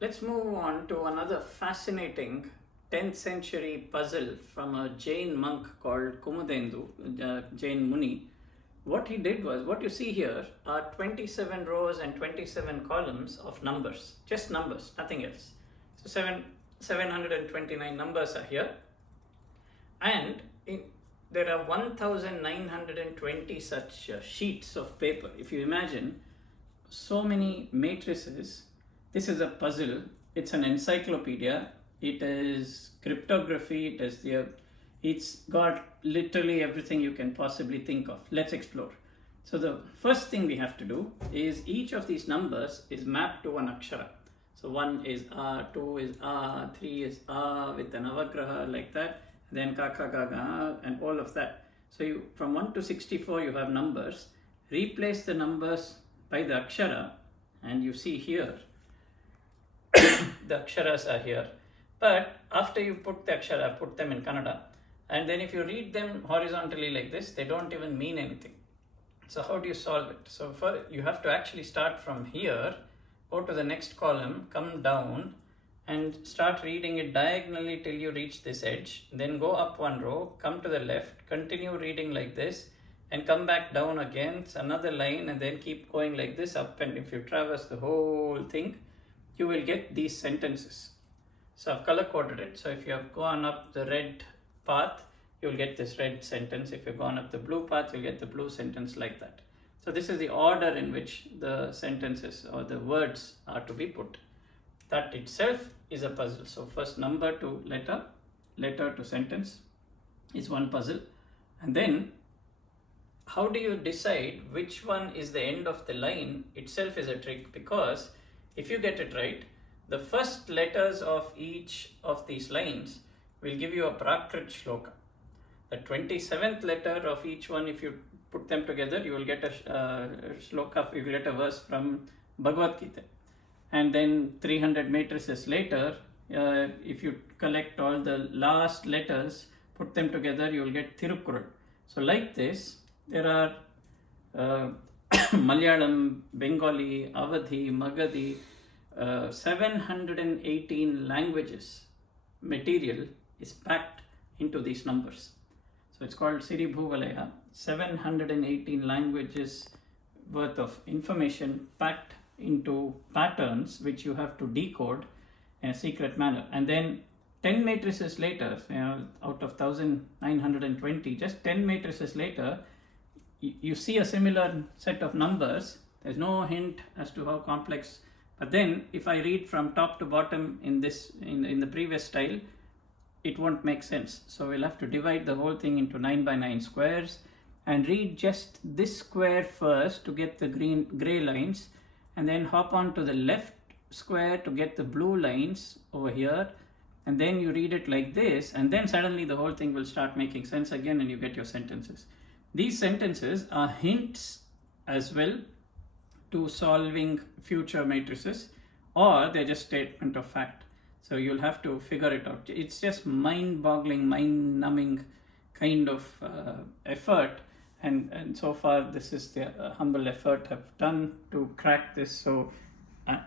Let's move on to another fascinating 10th century puzzle from a Jain monk called Kumudendu, Jain Muni. What he did was, what you see here are 27 rows and 27 columns of numbers, just numbers, nothing else. So 729 numbers are here, and there are 1920 such sheets of paper. If you imagine so many matrices, this is a puzzle, it's an encyclopedia, it is cryptography, it's got literally everything you can possibly think of. Let's explore. So the first thing we have to do is each of these numbers is mapped to one akshara. So 1 is A, 2 is A, 3 is A with an avagraha like that, then Kaka Gaga and all of that. So from 1 to 64 you have numbers. Replace the numbers by the akshara, and you see here the aksharas are here. But after you put the akshara, put them in Kannada, and then if you read them horizontally like this, they don't even mean anything. So how do you solve it? So you have to actually start from here, go to the next column, come down and start reading it diagonally till you reach this edge. Then go up one row, come to the left, continue reading like this, and come back down again. It's another line, and then keep going like this up, and if you traverse the whole thing, you will get these sentences. So I've color coded it. So if you have gone up the red path, you'll get this red sentence. If you've gone up the blue path, you'll get the blue sentence, like that. So this is the order in which the sentences or the words are to be put. That itself is a puzzle. So first number to letter, letter to sentence is one puzzle. And then how do you decide which one is the end of the line itself is a trick, because if you get it right, the first letters of each of these lines will give you a Prakrit shloka. The 27th letter of each one, if you put them together, you will get a shloka, you will get a verse from Bhagavad Gita. And then 300 matrices later, if you collect all the last letters, put them together, you will get Tirukkural. So like this, there are Malayalam, Bengali, Awadhi, Magadhi, 718 languages material is packed into these numbers. So it's called Siribhuvalaya, 718 languages worth of information packed into patterns which you have to decode in a secret manner. And then 10 matrices later, out of 1920, just 10 matrices later, you see a similar set of numbers. There's no hint as to how complex. But then if I read from top to bottom in the previous style, it won't make sense. So we'll have to divide the whole thing into 9 by 9 squares and read just this square first to get the gray lines, and then hop on to the left square to get the blue lines over here, and then you read it like this, and then suddenly the whole thing will start making sense again and you get your sentences. These sentences are hints as well to solving future matrices, or they're just statement of fact. So you'll have to figure it out. It's just mind-boggling, mind-numbing kind of effort, and so far this is the humble effort I've done to crack this. So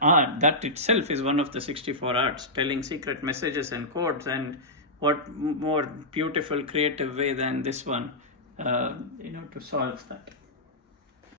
art, that itself is one of the 64 arts, telling secret messages and codes, and what more beautiful, creative way than this one, to solve that.